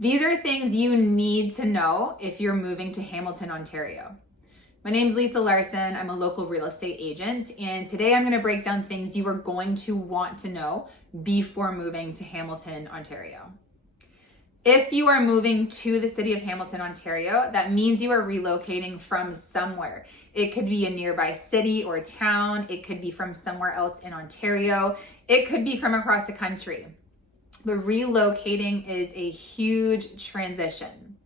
These are things you need to know if you're moving to Hamilton, Ontario. My name's Lisa Larson. I'm a local real estate agent, and today I'm going to break down things you are going to want to know before moving to Hamilton, Ontario. If you are moving to the city of Hamilton, Ontario, that means you are relocating from somewhere. It could be a nearby city or town. It could be from somewhere else in Ontario. It could be from across the country. But relocating is a huge transition.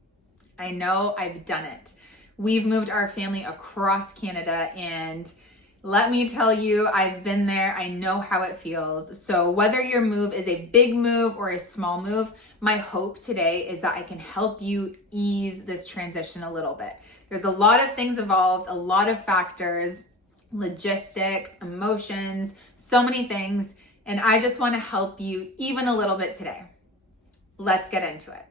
I know, I've done it. We've moved our family across Canada, and let me tell you, I've been there. I know how it feels. So whether your move is a big move or a small move, my hope today is that I can help you ease this transition a little bit. There's a lot of things involved, a lot of factors, logistics, emotions, so many things. And I just want to help you even a little bit today. Let's get into it.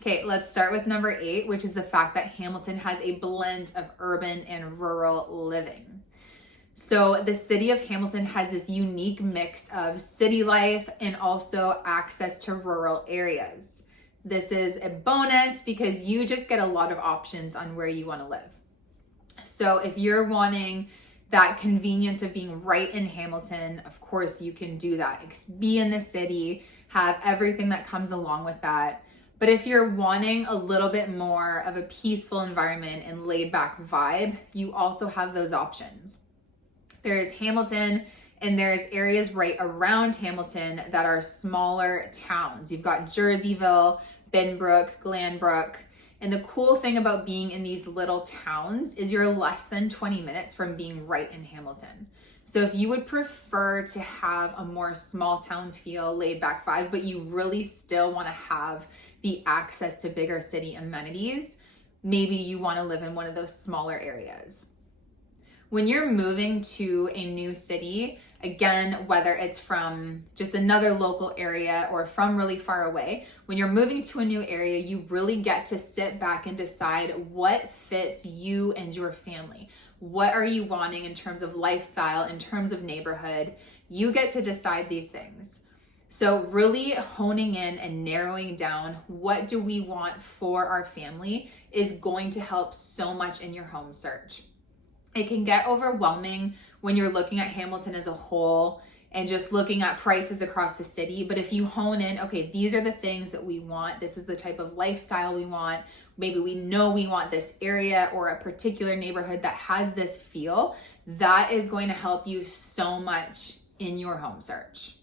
Okay, let's start with number 8, which is the fact that Hamilton has a blend of urban and rural living. So the city of Hamilton has this unique mix of city life and also access to rural areas. This is a bonus because you just get a lot of options on where you want to live. So if you're wanting that convenience of being right in Hamilton, of course you can do that. Be in the city, have everything that comes along with that. But if you're wanting a little bit more of a peaceful environment and laid back vibe, you also have those options. There's Hamilton, and there's areas right around Hamilton that are smaller towns. You've got Jerseyville, Benbrook, Glanbrook. And the cool thing about being in these little towns is you're less than 20 minutes from being right in Hamilton. So if you would prefer to have a more small town feel, laid back vibe, but you really still want to have the access to bigger city amenities, maybe you want to live in one of those smaller areas. When you're moving to a new city, again, whether it's from just another local area or from really far away, when you're moving to a new area, you really get to sit back and decide what fits you and your family. What are you wanting in terms of lifestyle, in terms of neighborhood? You get to decide these things. So really honing in and narrowing down what do we want for our family is going to help so much in your home search. It can get overwhelming when you're looking at Hamilton as a whole and just looking at prices across the city. But if you hone in, okay, these are the things that we want. This is the type of lifestyle we want. Maybe we know we want this area or a particular neighborhood that has this feel. That is going to help you so much in your home search.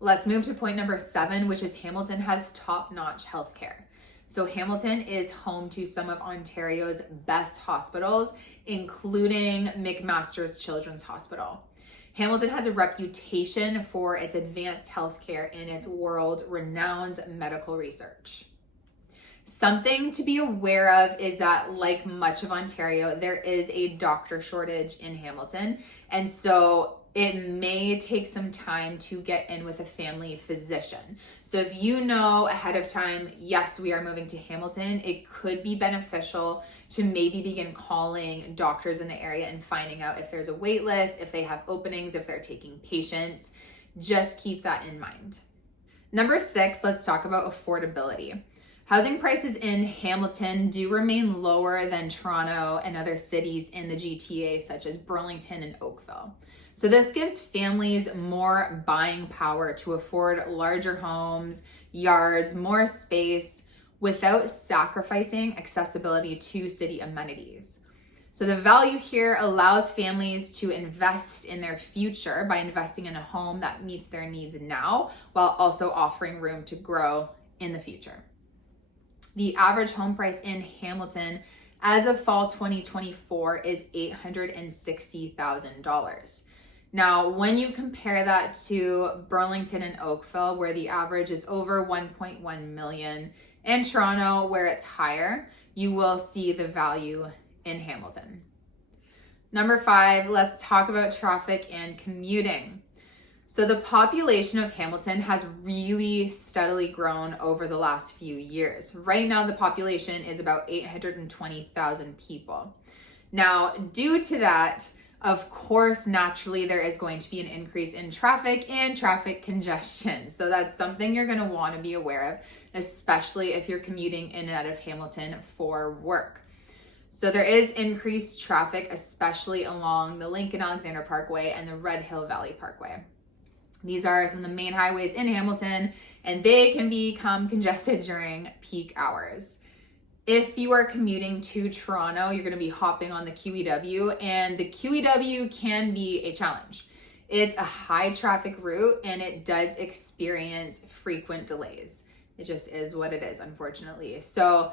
Let's move to point number 7, which is Hamilton has top-notch healthcare. So Hamilton is home to some of Ontario's best hospitals, including McMaster's Children's Hospital. Hamilton has a reputation for its advanced healthcare and its world-renowned medical research. Something to be aware of is that, like much of Ontario, there is a doctor shortage in Hamilton, and so it may take some time to get in with a family physician. So if you know ahead of time, yes, we are moving to Hamilton, it could be beneficial to maybe begin calling doctors in the area and finding out if there's a wait list, if they have openings, if they're taking patients. Just keep that in mind. Number 6, let's talk about affordability. Housing prices in Hamilton do remain lower than Toronto and other cities in the GTA, such as Burlington and Oakville. So this gives families more buying power to afford larger homes, yards, more space without sacrificing accessibility to city amenities. So the value here allows families to invest in their future by investing in a home that meets their needs now, while also offering room to grow in the future. The average home price in Hamilton as of fall 2024 is $860,000. Now, when you compare that to Burlington and Oakville, where the average is over 1.1 million, and Toronto, where it's higher, you will see the value in Hamilton. Number 5, let's talk about traffic and commuting. So the population of Hamilton has really steadily grown over the last few years. Right now, the population is about 820,000 people. Now, due to that, Of course, naturally, there is going to be an increase in traffic and traffic congestion. So that's something you're going to want to be aware of, especially if you're commuting in and out of Hamilton for work. So there is increased traffic, especially along the Lincoln Alexander Parkway and the Red Hill Valley Parkway. These are some of the main highways in Hamilton, and they can become congested during peak hours. If you are commuting to Toronto, you're going to be hopping on the QEW, and the QEW can be a challenge. It's a high traffic route, and it does experience frequent delays. It just is what it is, unfortunately. So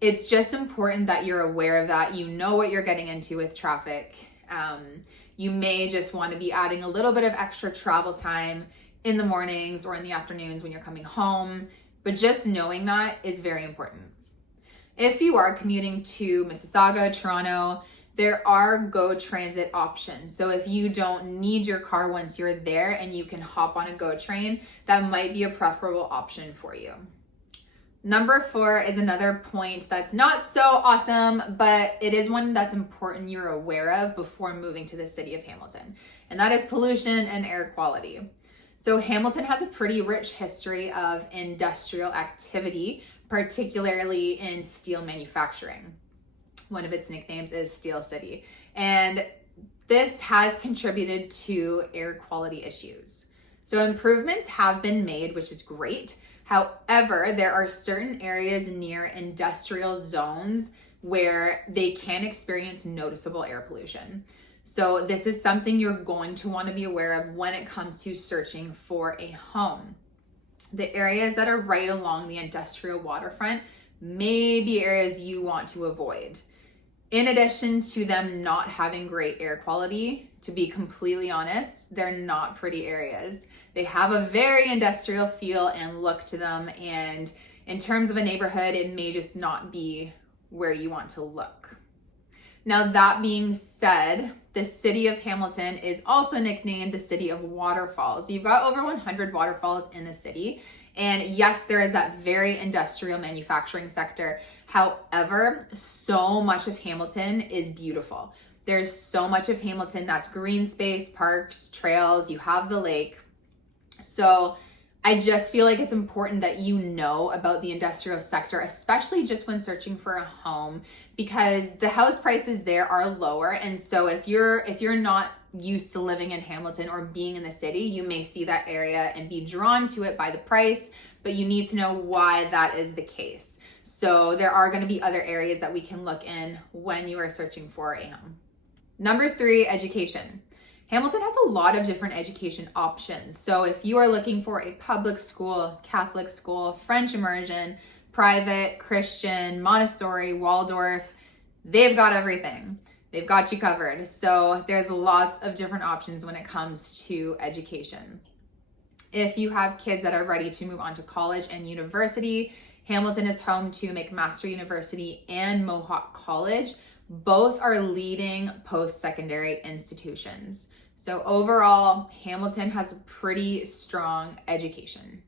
it's just important that you're aware of that. You know what you're getting into with traffic. You may just want to be adding a little bit of extra travel time in the mornings or in the afternoons when you're coming home, but just knowing that is very important. If you are commuting to Mississauga, Toronto, there are GO Transit options. So if you don't need your car once you're there and you can hop on a GO train, that might be a preferable option for you. Number 4 is another point that's not so awesome, but it is one that's important you're aware of before moving to the city of Hamilton, and that is pollution and air quality. So Hamilton has a pretty rich history of industrial activity, particularly in steel manufacturing. One of its nicknames is Steel City, and this has contributed to air quality issues. So improvements have been made, which is great. However, there are certain areas near industrial zones where they can experience noticeable air pollution. So this is something you're going to want to be aware of when it comes to searching for a home. The areas that are right along the industrial waterfront may be areas you want to avoid. In addition to them not having great air quality, to be completely honest, they're not pretty areas. They have a very industrial feel and look to them, and in terms of a neighborhood, it may just not be where you want to look. Now, that being said, the city of Hamilton is also nicknamed the city of waterfalls. You've got over 100 waterfalls in the city. And yes, there is that very industrial manufacturing sector. However, so much of Hamilton is beautiful. There's so much of Hamilton that's green space, parks, trails, you have the lake. So I just feel like it's important that you know about the industrial sector, especially just when searching for a home, because the house prices there are lower. And so if you're not used to living in Hamilton or being in the city, you may see that area and be drawn to it by the price, but you need to know why that is the case. So there are going to be other areas that we can look in when you are searching for a home. Number 3, education. Hamilton has a lot of different education options. So if you are looking for a public school, Catholic school, French immersion, private, Christian, Montessori, Waldorf, they've got everything. They've got you covered. So there's lots of different options when it comes to education. If you have kids that are ready to move on to college and university, Hamilton is home to McMaster University and Mohawk College. Both are leading post-secondary institutions. So overall, Hamilton has a pretty strong education.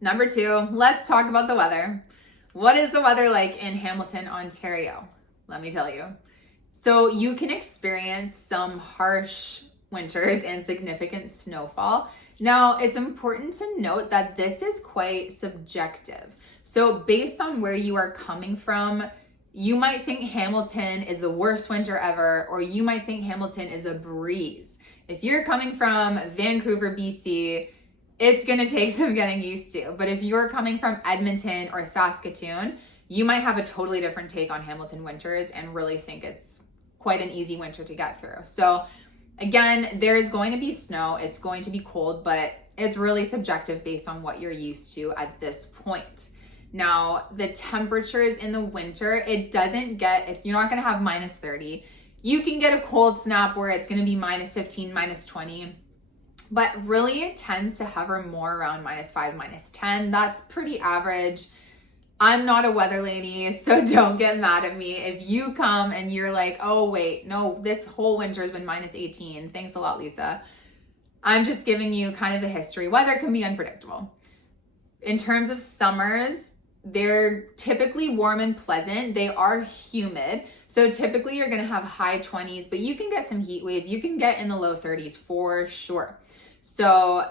Number 2, let's talk about the weather. What is the weather like in Hamilton, Ontario? Let me tell you. So you can experience some harsh winters and significant snowfall. Now, it's important to note that this is quite subjective. So based on where you are coming from, you might think Hamilton is the worst winter ever, or you might think Hamilton is a breeze. If you're coming from Vancouver, BC, it's going to take some getting used to. But if you're coming from Edmonton or Saskatoon, you might have a totally different take on Hamilton winters and really think it's quite an easy winter to get through. So again, there is going to be snow. It's going to be cold, but it's really subjective based on what you're used to at this point. Now, the temperatures in the winter, it doesn't get, if you're not going to have minus 30, you can get a cold snap where it's going to be minus 15, minus 20. But really, it tends to hover more around minus 5, minus 10. That's pretty average. I'm not a weather lady, so don't get mad at me. If you come and you're like, oh, wait, no, this whole winter has been minus 18. Thanks a lot, Lisa. I'm just giving you kind of the history. Weather can be unpredictable. In terms of summers, They're typically warm and pleasant. They are humid. So typically you're going to have high 20s, but you can get some heat waves. You can get in the low 30s for sure. So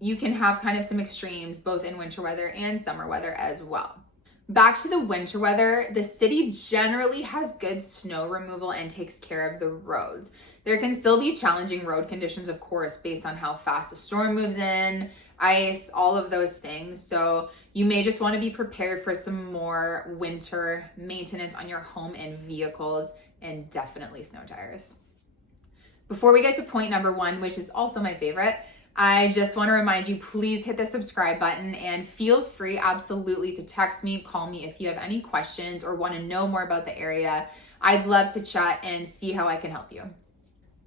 you can have kind of some extremes both in winter weather and summer weather as well. Back to the winter weather, the city generally has good snow removal and takes care of the roads. There can still be challenging road conditions, of course, based on how fast a storm moves in, ice, all of those things. So you may just want to be prepared for some more winter maintenance on your home and vehicles, and definitely snow tires. Before we get to point number 1, which is also my favorite, I just want to remind you, please hit the subscribe button and feel free absolutely to text me, call me if you have any questions or want to know more about the area. I'd love to chat and see how I can help you.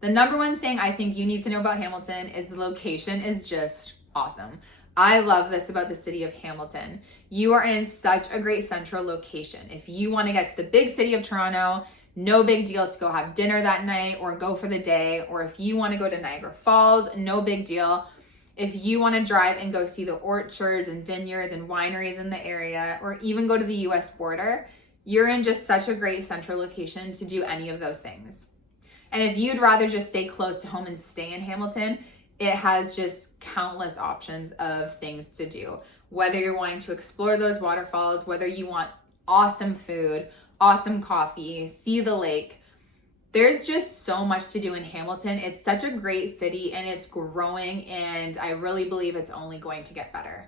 The number 1 thing I think you need to know about Hamilton is the location is just awesome. I love this about the city of Hamilton. You are in such a great central location. If you want to get to the big city of Toronto, no big deal to go have dinner that night or go for the day. Or if you want to go to Niagara Falls, no big deal. If you want to drive and go see the orchards and vineyards and wineries in the area, or even go to the US border, you're in just such a great central location to do any of those things. And if you'd rather just stay close to home and stay in Hamilton, it has just countless options of things to do. Whether you're wanting to explore those waterfalls, whether you want awesome food, awesome coffee, see the lake. There's just so much to do in Hamilton. It's such a great city and it's growing, and I really believe it's only going to get better.